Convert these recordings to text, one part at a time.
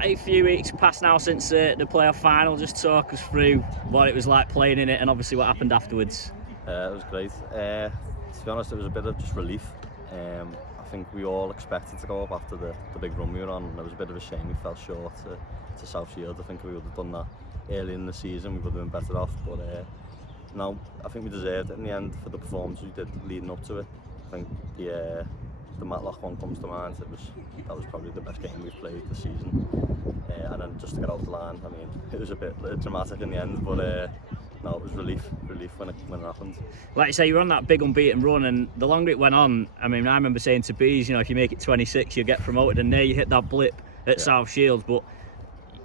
Matty, a few weeks past now since the playoff final. Just talk us through what it was like playing in it and obviously what happened afterwards. It was great. To be honest, it was a bit of just relief. I think we all expected to go up after the big run we were on, and it was a bit of a shame we fell short to South Shields. I think we would have done that early in the season, we would have been better off, but no, I think we deserved it in the end for the performance we did leading up to it. I think the Matlock one comes to mind. That was probably the best game we've played this season, and then just to get over the line, I mean, it was a bit dramatic in the end, but no, it was relief when it happened. Like you say, you were on that big unbeaten run, and the longer it went on, I mean, I remember saying to Bees, you know, if you make it 26, you get promoted, and there you hit that blip at South Shields, but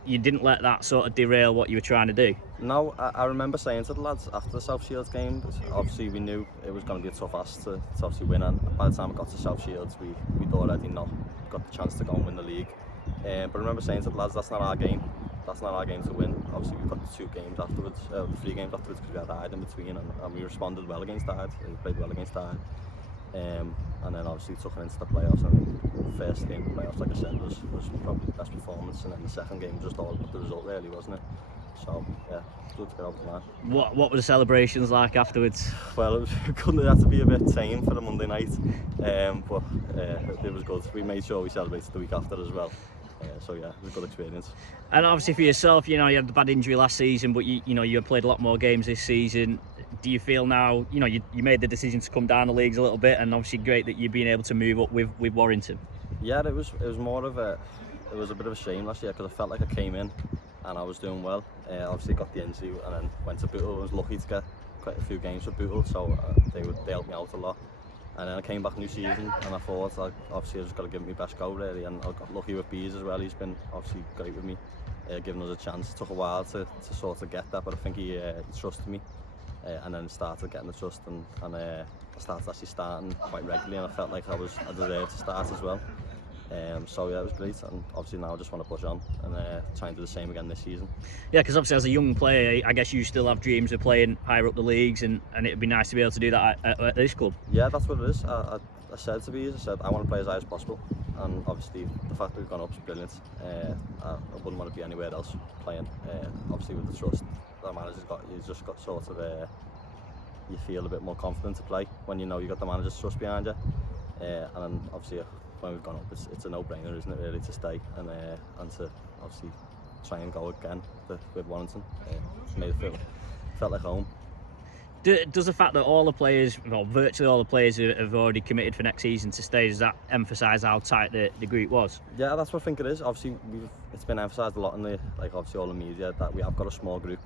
you didn't let that sort of derail what you were trying to do. No, I remember saying to the lads after the South Shields game, obviously we knew it was going to be a tough ask to obviously win, and by the time we got to South Shields, we'd already not got the chance to go and win the league. But I remember saying to the lads, that's not our game. That's not our game to win. Obviously we've got the 2 games afterwards, the 3 games afterwards, because we had Hyde in between, and we responded well against Hyde. We played well against Hyde. And then obviously took it into the playoffs, and the first game of the playoffs, like I said, was probably the best performance, and then the second game just all about the result really, wasn't it? So yeah, good to get over the line. What were the celebrations like afterwards? Well, it had to be a bit tame for the Monday night, but it was good. We made sure we celebrated the week after as well. So yeah, it was a good experience. And obviously for yourself, you know, you had the bad injury last season, but you played a lot more games this season. Do you feel now, you know, you made the decision to come down the leagues a little bit, and obviously great that you've been able to move up with Warrington? Yeah, it was more of a bit of a shame last year, because I felt like I came in and I was doing well. Obviously got the injury and then went to Bootle. I was lucky to get quite a few games for Bootle, so they helped me out a lot. And then I came back new season, and I thought, like, obviously I just got to give it my best go really, and I got lucky with Bees as well. He's been obviously great with me, giving us a chance. It took a while to sort of get that, but I think he trusted me, and then started getting the trust, and I started actually starting quite regularly, and I felt like I deserved to start as well. So yeah, it was great, and obviously now I just want to push on and try and do the same again this season. Yeah, because obviously as a young player, I guess you still have dreams of playing higher up the leagues, and it'd be nice to be able to do that at this club. Yeah, that's what it is. I said to Bees, I said I want to play as high as possible, and obviously the fact that we've gone up is brilliant. I wouldn't want to be anywhere else playing. Obviously with the trust that the manager's got, you've just got sort of you feel a bit more confident to play when you know you've got the manager's trust behind you. And then obviously when we've gone up, it's a no-brainer, isn't it, really, to stay and to obviously try and go again with Warrington. Made it felt like home. Does the fact that all the players, well, virtually all the players have already committed for next season to stay, does that emphasise how tight the group was? Yeah, that's what I think it is. Obviously it's been emphasised a lot in obviously all the media, that we have got a small group,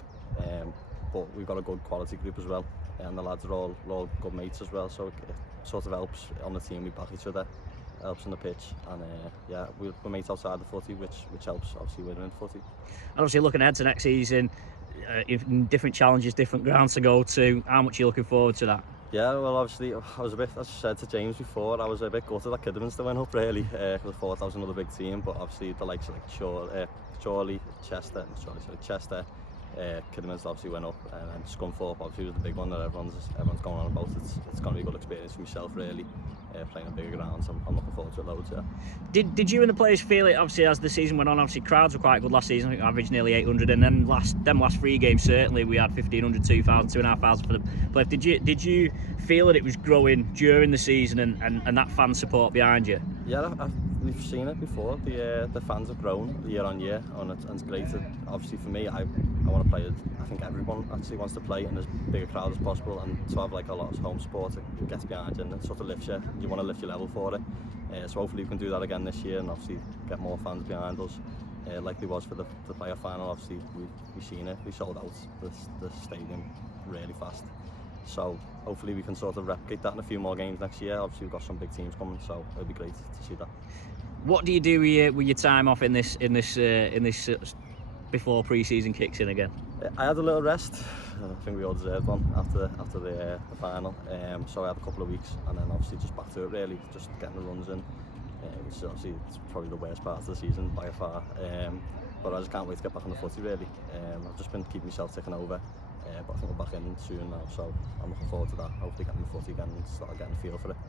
but we've got a good quality group as well, and the lads are all good mates as well, so it sort of helps on the team. We back each other, helps on the pitch, and yeah, we're mates outside the footy, which helps obviously winning footy. And obviously looking ahead to next season, different challenges, different grounds to go to. How much are you looking forward to that? Yeah, well, obviously I was a bit, as I said to James before, I was a bit gutted that Kidderminster went up really, because I thought that was another big team, but obviously the likes of like Chester, Kidderminster obviously went up, and Scunthorpe obviously was the big one that everyone's going on about. It's going to be a good experience for myself really, playing in bigger grounds. I'm looking forward to it loads, yeah. Did you and the players feel it, obviously as the season went on, obviously crowds were quite good last season, I think averaged nearly 800, and then last 3 games certainly we had 1,500, 2,000, 2,500 for the players. Did you feel that it was growing during the season and that fan support behind you? Yeah, we've seen it before. The fans have grown year on year, and it's great. Obviously for me, I want to play. I think everyone actually wants to play in as big a crowd as possible, and to have like a lot of home support, it gets behind you and it sort of lifts you. You want to lift your level for it. So hopefully we can do that again this year, and obviously get more fans behind us, like there was for the playoff final. Obviously we've seen it. We sold out the stadium really fast. So hopefully we can sort of replicate that in a few more games next year. Obviously we've got some big teams coming, so it'll be great to see that. What do you do with your time off in this before pre-season kicks in again? I had a little rest. I think we all deserved one after the final. So I had a couple of weeks, and then obviously just back to it really, just getting the runs in. Which is obviously it's probably the worst part of the season by far. But I just can't wait to get back on the footy really. I've just been keeping myself ticking over. But I think we're back in soon now, so I'm looking forward to that. Hopefully getting the footy again and start getting a feel for it.